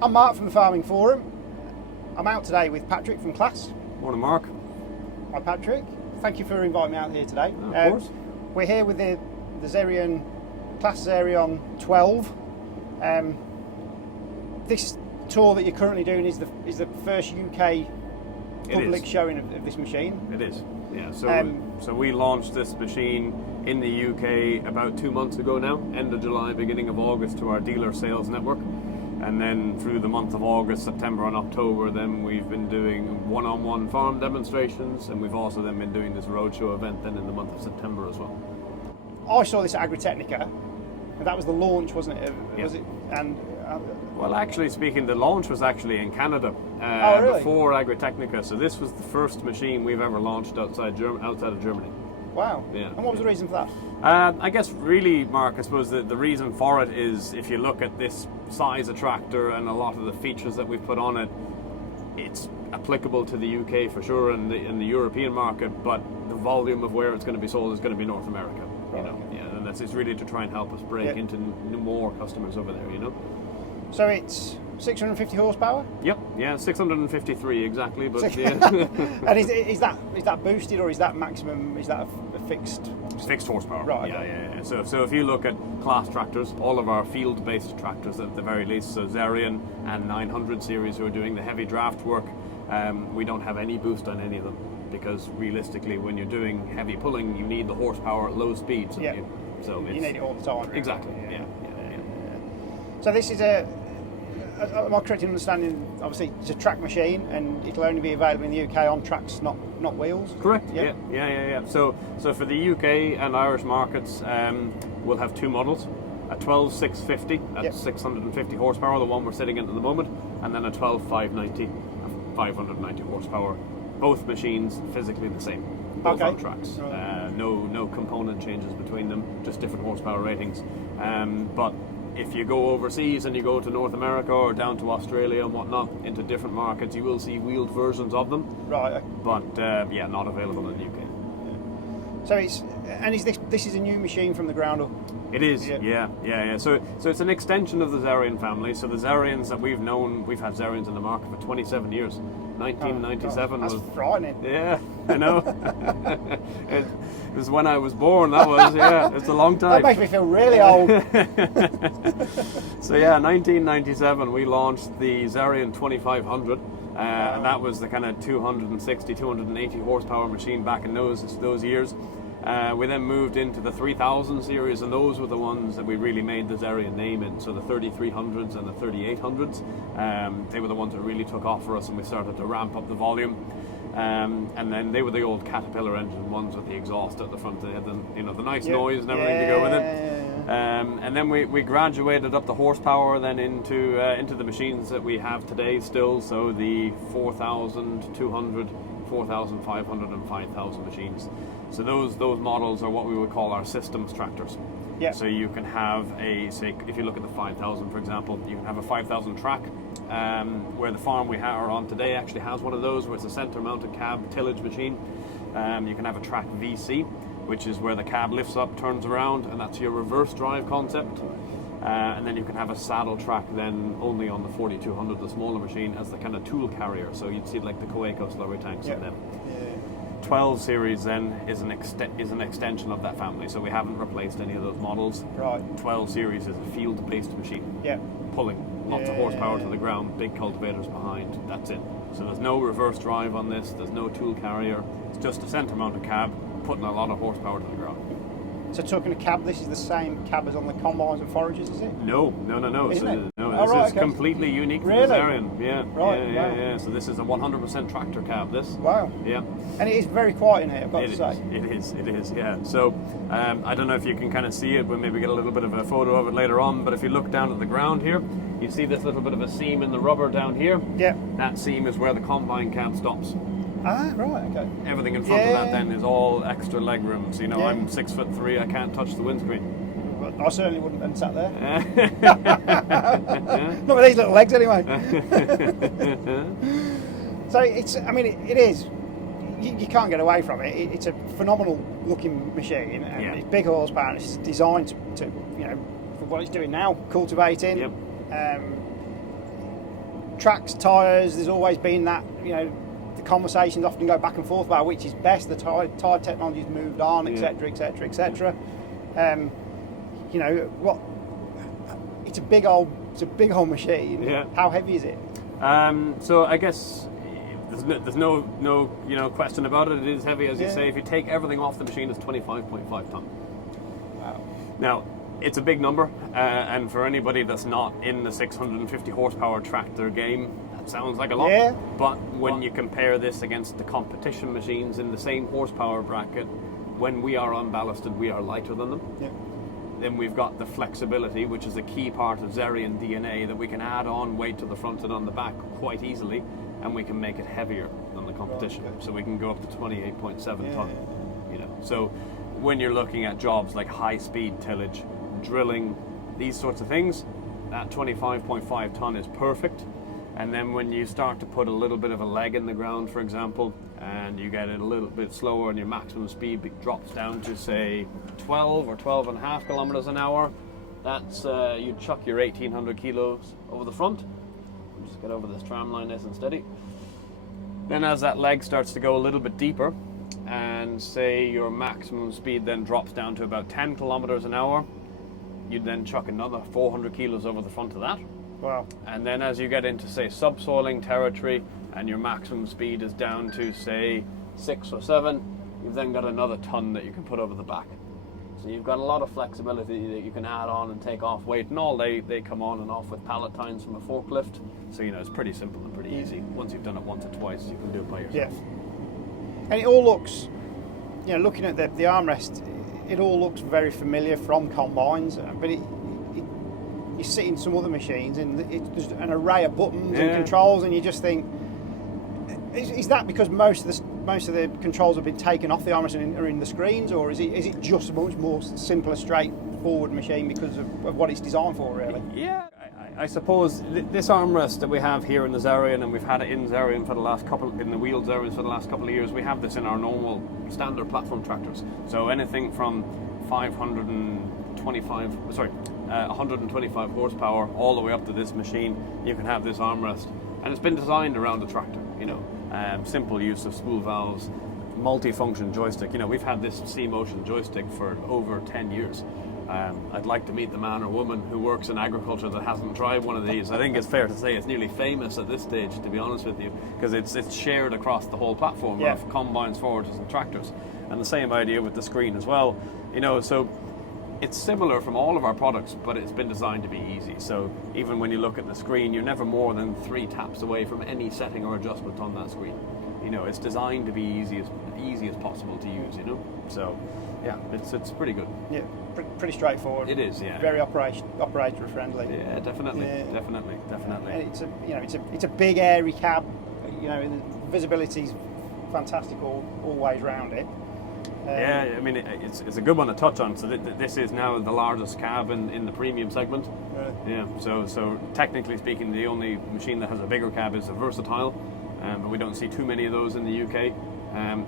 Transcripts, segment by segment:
I'm Mark from the Farming Forum. I'm out today with Patrick from Claas. Morning, Mark. Hi Patrick, thank you for inviting me out here today. Of course. We're here with the Xerion, Claas Xerion 12. This tour that you're currently doing is the first UK public showing of this machine. It is, yeah. So we launched this machine in the UK about 2 months ago now, end of July, beginning of August, to our dealer sales network. And then through the month of August, September and October, then we've been doing one-on-one farm demonstrations, and we've also then been doing this roadshow event then in the month of September as well. I saw this at Agritechnica, and that was the launch, wasn't it? Yeah. Was it? And well, actually speaking, the launch was actually in Canada really? before Agritechnica. So this was the first machine we've ever launched outside of Germany. Wow. Yeah. And what was the reason for that? I guess really, Mark, I suppose the reason for it is if you look at this size of tractor and a lot of the features that we've put on it, it's applicable to the UK for sure and in the European market, but the volume of where it's going to be sold is going to be North America. You know, yeah, and it's really to try and help us break into more customers over there. You know. So it's 650 horsepower. Yep. Yeah, 653 exactly. But yeah. And is that boosted or is that maximum? Is that a fixed? Fixed horsepower. Right. Yeah. So if you look at Claas tractors, all of our field-based tractors at the very least, so Xerion and 900 series who are doing the heavy draft work, we don't have any boost on any of them because realistically, when you're doing heavy pulling, you need the horsepower at low speeds. Yeah. So you need it all the time. Really. Exactly. Yeah. So this is am I correct in understanding? Obviously, it's a track machine, and it'll only be available in the UK on tracks, not wheels. Correct. Yeah. So for the UK and Irish markets, we'll have two models: a 12650 at 650 horsepower, the one we're sitting in at the moment, and then a 12590 at 590 horsepower. Both machines physically the same, both on tracks. Right. No component changes between them, just different horsepower ratings. But if you go overseas and you go to North America or down to Australia and whatnot, into different markets, you will see wheeled versions of them. Right. But not available in the UK. So this is a new machine from the ground up. It is. Yeah. So it's an extension of the Xerion family. So the Xerions that we've known, we've had Xerions in the market for 27 years. 1997 was frightening. Yeah, I know. It was when I was born. That was it's a long time. That makes me feel really old. So 1997 we launched the Xerion 2500. And that was the kind of 260, 280 horsepower machine back in those years. We then moved into the 3000 series, and those were the ones that we really made the Xerion name in. So the 3300s and the 3800s, they were the ones that really took off for us, and we started to ramp up the volume. And then they were the old Caterpillar engine ones with the exhaust at the front. They had the nice noise and everything to go with it. And then we graduated up the horsepower then into the machines that we have today still. So the 4,200, 4,500 and 5,000 machines. So those models are what we would call our systems tractors. Yeah. So you can have say if you look at the 5,000 for example, you can have a 5,000 track, where the farm we are on today actually has one of those, where it's a center mounted cab tillage machine. You can have a track VC, which is where the cab lifts up, turns around, and that's your reverse drive concept. And then you can have a saddle track then only on the 4200, the smaller machine, as the kind of tool carrier. So you'd see like the Coeco slurry tanks in them. 12 series then is an extension of that family, so we haven't replaced any of those models. Right. 12 series is a field-based machine. Yeah. Pulling lots of horsepower to the ground, big cultivators behind. That's it. So there's no reverse drive on this. There's no tool carrier. It's just a centre-mounted cab putting a lot of horsepower to the ground. So talking of cab, this is the same cab as on the combines and foragers, is it? No. Isn't it? This is completely unique for the Xerion. Yeah. So this is a 100% tractor cab. This. Wow. Yeah. And it is very quiet in here, I've got to say. It is. Yeah. So I don't know if you can kind of see it. We'll maybe get a little bit of a photo of it later on. But if you look down at the ground here, you see this little bit of a seam in the rubber down here. Yeah. That seam is where the combine cab stops. Ah, right, okay. Everything in front of that then is all extra leg room. So, I'm 6'3", I can't touch the windscreen. Well, I certainly wouldn't have sat there. Not with these little legs anyway. So it is. You can't get away from it. It's a phenomenal looking machine, and it's big horsepower, and it's designed to for what it's doing now, cultivating. Yep. tracks, tyres, there's always been that, the conversations often go back and forth about which is best. The tyre technology's moved on, etc., etc., etc. It's a big old machine. Yeah. How heavy is it? So I guess there's no question about it. It is heavy, as you say. If you take everything off the machine, it's 25.5 ton. Wow. Now, it's a big number, and for anybody that's not in the 650 horsepower tractor game, that sounds like a lot. Yeah. But when you compare this against the competition machines in the same horsepower bracket, when we are unballasted, we are lighter than them. Yeah. Then we've got the flexibility, which is a key part of Xerion DNA, that we can add on weight to the front and on the back quite easily, and we can make it heavier than the competition. Right, okay. So we can go up to 28.7 ton. So when you're looking at jobs like high-speed tillage, drilling, these sorts of things, that 25.5 ton is perfect. And then when you start to put a little bit of a leg in the ground, for example, and you get it a little bit slower and your maximum speed drops down to, say, 12 or 12.5 kilometers an hour, that's you chuck your 1,800 kilos over the front. Just get over this tram line nice and steady. Then as that leg starts to go a little bit deeper, and say your maximum speed then drops down to about 10 kilometers an hour, you'd then chuck another 400 kilos over the front of that. Wow. And then as you get into, say, subsoiling territory and your maximum speed is down to, say, 6 or 7, you've then got another ton that you can put over the back. So you've got a lot of flexibility that you can add on and take off weight, and all they come on and off with pallet tines from a forklift. So, it's pretty simple and pretty easy. Once you've done it once or twice, you can do it by yourself. Yeah. And it all looks, looking at the armrest, it all looks very familiar from combines, but you sit in some other machines and there's an array of buttons and controls, and you just think, is that because most of the controls have been taken off the armrest and are in the screens, or is it just a much more simpler, straightforward machine because of what it's designed for, really? Yeah. I suppose this armrest that we have here in the Xerion, and we've had it in Xerion for the last in the wheeled Xerions for the last couple of years, we have this in our normal standard platform tractors. So anything from 125 horsepower all the way up to this machine, you can have this armrest, and it's been designed around the tractor. Simple use of spool valves, multi-function joystick. We've had this C-motion joystick for over 10 years. I'd like to meet the man or woman who works in agriculture that hasn't tried one of these. I think it's fair to say it's nearly famous at this stage, to be honest with you, because it's shared across the whole platform of combines, forwarders and tractors. And the same idea with the screen as well. So it's similar from all of our products, but it's been designed to be easy. So even when you look at the screen, you're never more than 3 taps away from any setting or adjustment on that screen. It's designed to be easy as possible to use. So yeah, it's pretty good. Yeah, pretty straightforward. It is, yeah. Very operator friendly. Yeah, definitely. And it's a big airy cab. The visibility's fantastic all ways round it. It's a good one to touch on. So this is now the largest cab in the premium segment. Yeah. So technically speaking, the only machine that has a bigger cab is a Versatile, but we don't see too many of those in the UK.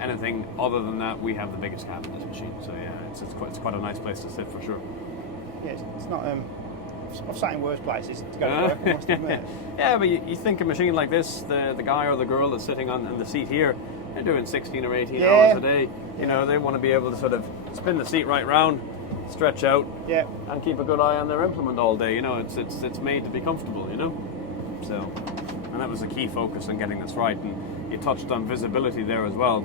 Anything other than that, we have the biggest cab in this machine. So yeah, it's quite a nice place to sit for sure. Yeah, it's not. I've sat in worse places to go to work, I must admit. Yeah, but you think a machine like this, the guy or the girl that's sitting on the seat here, they're doing 16 or 18 hours a day. They want to be able to sort of spin the seat right round, stretch out, and keep a good eye on their implement all day. It's made to be comfortable. So, and that was a key focus on getting this right. And you touched on visibility there as well.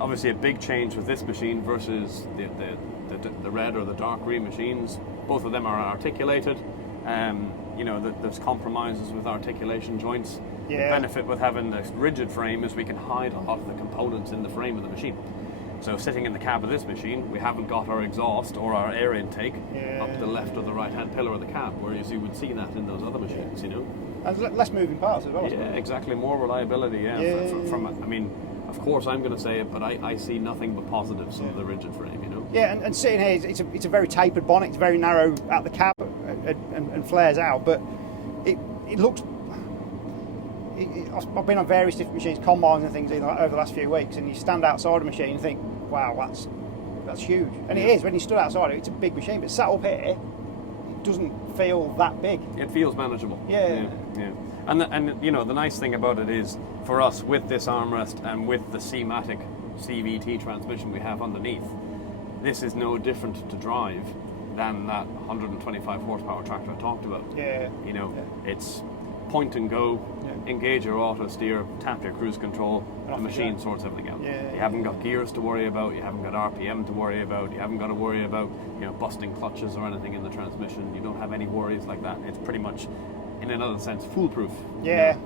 Obviously, a big change with this machine versus the red or the dark green machines. Both of them are articulated. There's compromises with articulation joints. The benefit with having this rigid frame is we can hide a lot of the components in the frame of the machine. So sitting in the cab of this machine, we haven't got our exhaust or our air intake up the left or the right hand pillar of the cab, whereas you would see that in those other machines. And less moving parts as well. Yeah, exactly. More reliability. Of course, I'm going to say it, but I see nothing but positives from the rigid frame. Yeah, and sitting here, it's a very tapered bonnet. It's very narrow at the cab and flares out, but it looks. I've been on various different machines, combines and things over the last few weeks, and you stand outside a machine and think, wow, that's huge. And it is. When you stood outside it, it's a big machine, but sat up here, it doesn't feel that big. It feels manageable. Yeah. And you know, the nice thing about it is, for us, with this armrest and with the C-Matic CVT transmission we have underneath, this is no different to drive than that 125 horsepower tractor I talked about. Yeah. You know, it's point and go, engage your auto steer, tap your cruise control, the machine sorts everything out. Yeah. You haven't got gears to worry about, you haven't got RPM to worry about, you haven't got to worry about, you know, busting clutches or anything in the transmission. You don't have any worries like that. It's pretty much, in another sense, foolproof. Yeah.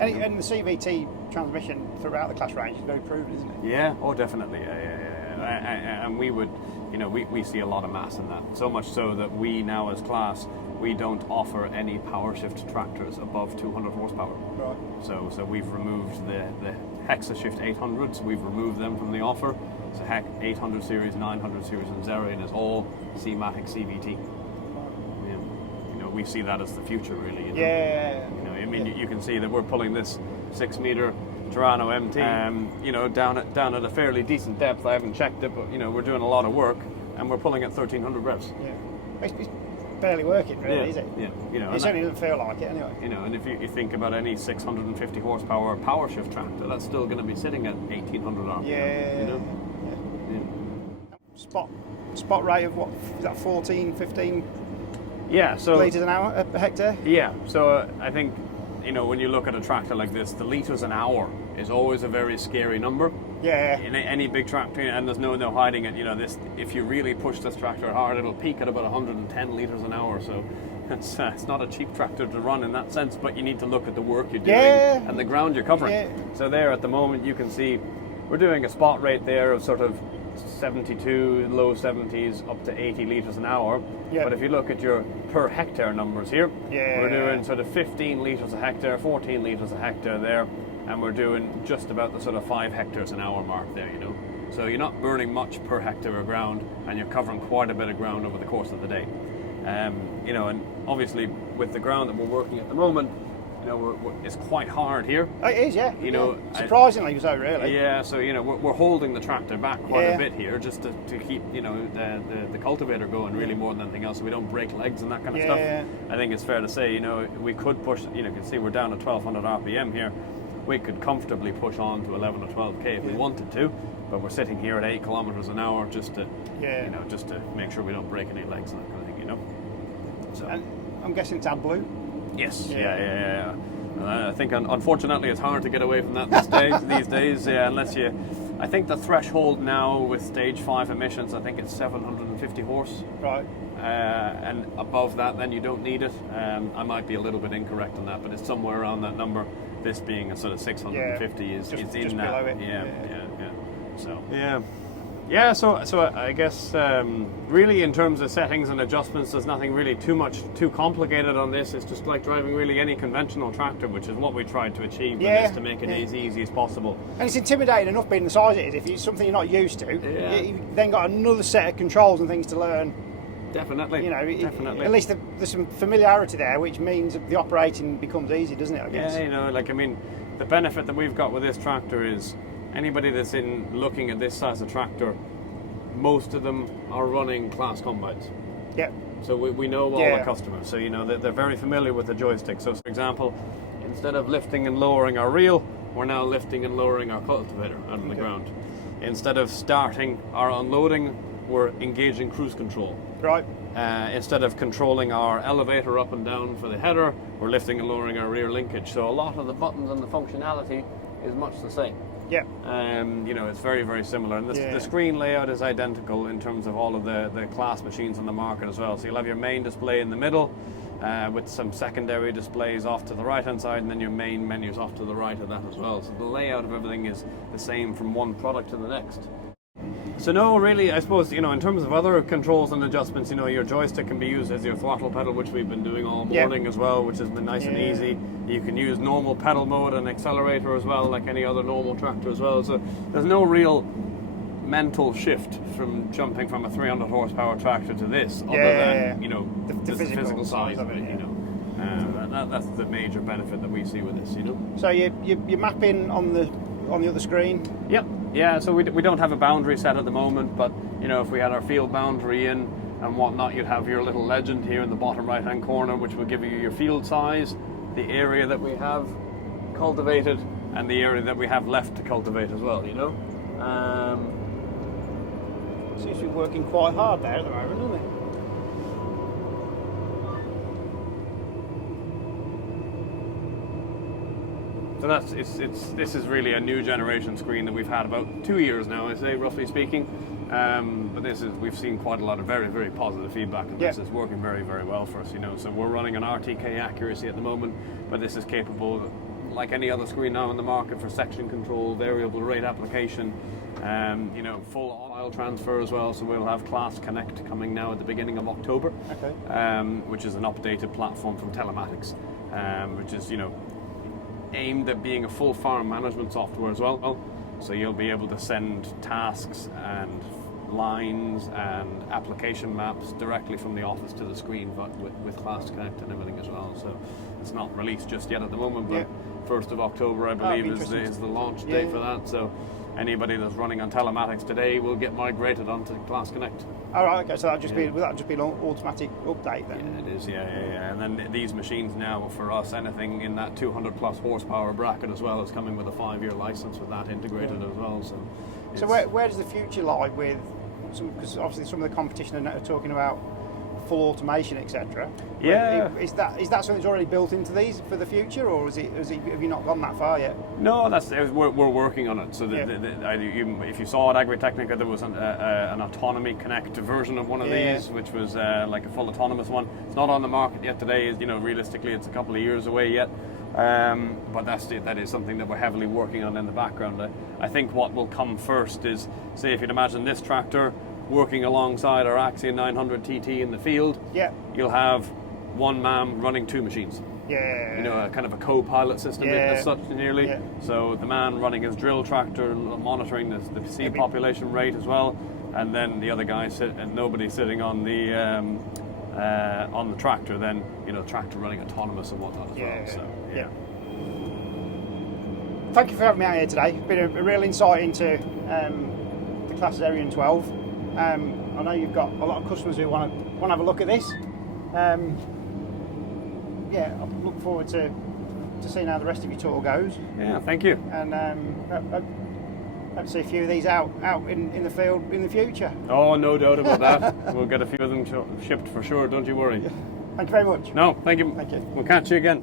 You know? And the CVT transmission throughout the Claas range is very proven, isn't it? Yeah, oh definitely, yeah. And we would, you know, we see a lot of mass in that. So much so that we now as Claas, we don't offer any power shift tractors above 200 horsepower. Right. So we've removed the Hexashift 800s, we've removed them from the offer. So 800 series, 900 series and Xerion is all C-Matic CVT. You know, we see that as the future really. You know? Yeah. You know, I mean, you can see that we're pulling this 6-meter Toronto MT, you know, down at a fairly decent depth. I haven't checked it, but you know, we're doing a lot of work, and we're pulling at 1300 revs. Yeah, it's barely working, really, is it? Yeah, you know, it certainly doesn't feel like it, anyway. You know, and if you think about any 650 horsepower power shift tractor, that's still going to be sitting at 1800 RPM. Yeah. You know. Yeah. Spot rate of what is that? 14, 15 so litres an hour per hectare. Yeah, so I think, you know, when you look at a tractor like this, the litres an hour is always a very scary number. Yeah. In any big tractor, and there's no hiding it. You know, this, if you really push this tractor hard, it'll peak at about 110 litres an hour. So it's not a cheap tractor to run in that sense, but you need to look at the work you're doing and the ground you're covering. Yeah. So there at the moment you can see we're doing a spot rate there of sort of 72, low 70s up to 80 litres an hour. Yeah. But if you look at your per hectare numbers here, Yeah. we're doing sort of 15 litres a hectare, 14 litres a hectare there, and we're doing just about the sort of 5 hectares an hour mark there, you know. So you're not burning much per hectare of ground, and you're covering quite a bit of ground over the course of the day. You know, and obviously with the ground that we're working at the moment, you know, it's quite hard here. Oh, it is, yeah. You know, surprisingly so, really. Yeah, so you know, we're holding the tractor back quite a bit here, just to keep, you know, the cultivator going really more than anything else, so we don't break legs and that kind of stuff. I think it's fair to say, you know, we could push. You know, you can see we're down at 1200 RPM here. We could comfortably push on to 11 or 12k if we wanted to, but we're sitting here at 8 kilometers an hour just to, you know, just to make sure we don't break any legs and that kind of thing, you know. So. And I'm guessing it's AdBlue. Yes. Yeah. I think unfortunately it's hard to get away from that these days. Yeah, unless you. I think the threshold now with stage 5 emissions, I think it's 750 horse. Right. And above that, then you don't need it. I might be a little bit incorrect on that, but it's somewhere around that number. This being a sort of 650 is in just that. Below it. Yeah. So yeah. So I guess really in terms of settings and adjustments, there's nothing really too complicated on this. It's just like driving really any conventional tractor, which is what we tried to achieve with this, to make it as easy as possible. And it's intimidating enough being the size it is. If it's something you're not used to, you've then got another set of controls and things to learn. Definitely. You know, definitely. At least there's some familiarity there, which means the operating becomes easy, doesn't it? I guess. Yeah, you know, like I mean, the benefit that we've got with this tractor is anybody that's looking at this size of tractor, most of them are running Claas combines. Yeah. So we know all the customers. So you know they're very familiar with the joystick. So for example, instead of lifting and lowering our reel, we're now lifting and lowering our cultivator out on the ground. Instead of starting our unloading, we're engaging cruise control. Right. Instead of controlling our elevator up and down for the header, we're lifting and lowering our rear linkage. So a lot of the buttons and the functionality is much the same. Yeah. You know, it's very, very similar. And the screen layout is identical in terms of all of the Claas machines on the market as well. So you'll have your main display in the middle with some secondary displays off to the right-hand side, and then your main menus off to the right of that as well. So the layout of everything is the same from one product to the next. So no, really, I suppose, you know, in terms of other controls and adjustments, you know, your joystick can be used as your throttle pedal, which we've been doing all morning as well, which has been nice and easy. You can use normal pedal mode and accelerator as well, like any other normal tractor as well. So there's no real mental shift from jumping from a 300 horsepower tractor to this, other than, you know, the physical size of it, you know. That's the major benefit that we see with this, you know. So you're mapping on the other screen? Yep. Yeah, so we don't have a boundary set at the moment, but you know, if we had our field boundary in and whatnot, you'd have your little legend here in the bottom right hand corner, which will give you your field size, the area that we have cultivated and the area that we have left to cultivate as well, you know. Seems to be working quite hard there at the moment, doesn't it? So this is really a new generation screen that we've had about 2 years now, I say, roughly speaking. But we've seen quite a lot of very, very positive feedback, and this is working very, very well for us, you know. So we're running an RTK accuracy at the moment, but this is capable, like any other screen now in the market, for section control, variable rate application, you know, full oil transfer as well. So we'll have Claas Connect coming now at the beginning of October, which is an updated platform from Telematics, which is, you know, aimed at being a full farm management software as well. So you'll be able to send tasks and lines and application maps directly from the office to the screen, but with Claas Connect and everything as well. So it's not released just yet at the moment, but 1st of October, I believe, is the launch date for that. So anybody that's running on Telematics today will get migrated onto Claas Connect. All right, okay, so will that just be an automatic update then? Yeah, it is, yeah. And then these machines now, for us, anything in that 200 plus horsepower bracket as well is coming with a 5-year license with that integrated as well. So where does the future lie with, because obviously some of the competition are talking about full automation, etc. Yeah. Is that something that's already built into these for the future, or have you not gone that far yet? No, we're working on it. So if you saw at Agritechnica, there was an Autonomy Connect version of one of these, which was like a full autonomous one. It's not on the market yet today. You know, realistically, it's a couple of years away yet. But that is something that we're heavily working on in the background. I think what will come first is, say, if you'd imagine this tractor working alongside our Axion 900 TT in the field, you'll have one man running 2 machines. You know, a kind of a co-pilot system as such, nearly. So the man running his drill tractor, monitoring the seed population rate as well, and then the other guy and nobody sitting on the tractor. Then, you know, tractor running autonomous and whatnot as well. So Thank you for having me out here today. It's been a real insight into the Claas Xerion 12. I know you've got a lot of customers who want to have a look at this. I look forward to seeing how the rest of your tour goes. Yeah, thank you. And hope to see a few of these out in the field in the future. Oh, no doubt about that. We'll get a few of them shipped for sure, don't you worry. Thank you very much. No, thank you. Thank you. We'll catch you again.